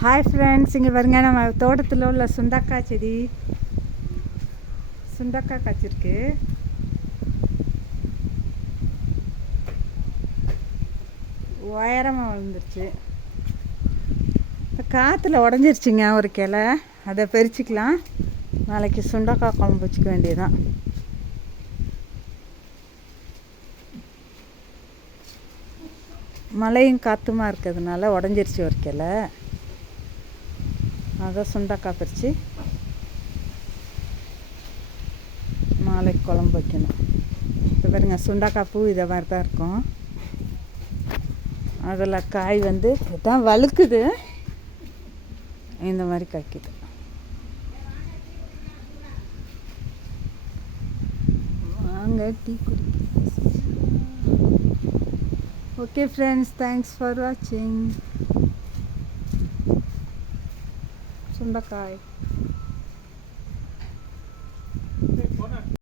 Hi friends, இங்கே பாருங்க, நம்ம தோட்டத்தில் உள்ள சுண்டக்காய் செடி சுண்டக்காய் காய்ச்சிருக்கு. உயரமாக வளர்ந்துருச்சு. இப்போ காற்றுல உடஞ்சிருச்சுங்க ஒரு கிளை. அதை பறிச்சிக்கலாம். நாளைக்கு சுண்டக்காய் குழம்பு வச்சுக்க வேண்டியதுதான். மழையும் காற்றுமா இருக்கிறதுனால உடஞ்சிருச்சு ஒரு கிளை. அதை சுண்டக்காய் பறித்து நாளைக்கு குழம்பு வைக்கணும். இப்போ பாருங்க, சுண்டக்காய் பூ இதை மாதிரி தான் இருக்கும். அதில் காய் வந்து இதான் வழுக்குது, இந்த மாதிரி காய்க்குது. வாங்க டீ குடிக்க. ஓகே ஃப்ரெண்ட்ஸ், தேங்க்ஸ் ஃபார் வாட்சிங். சுண்டக்காய்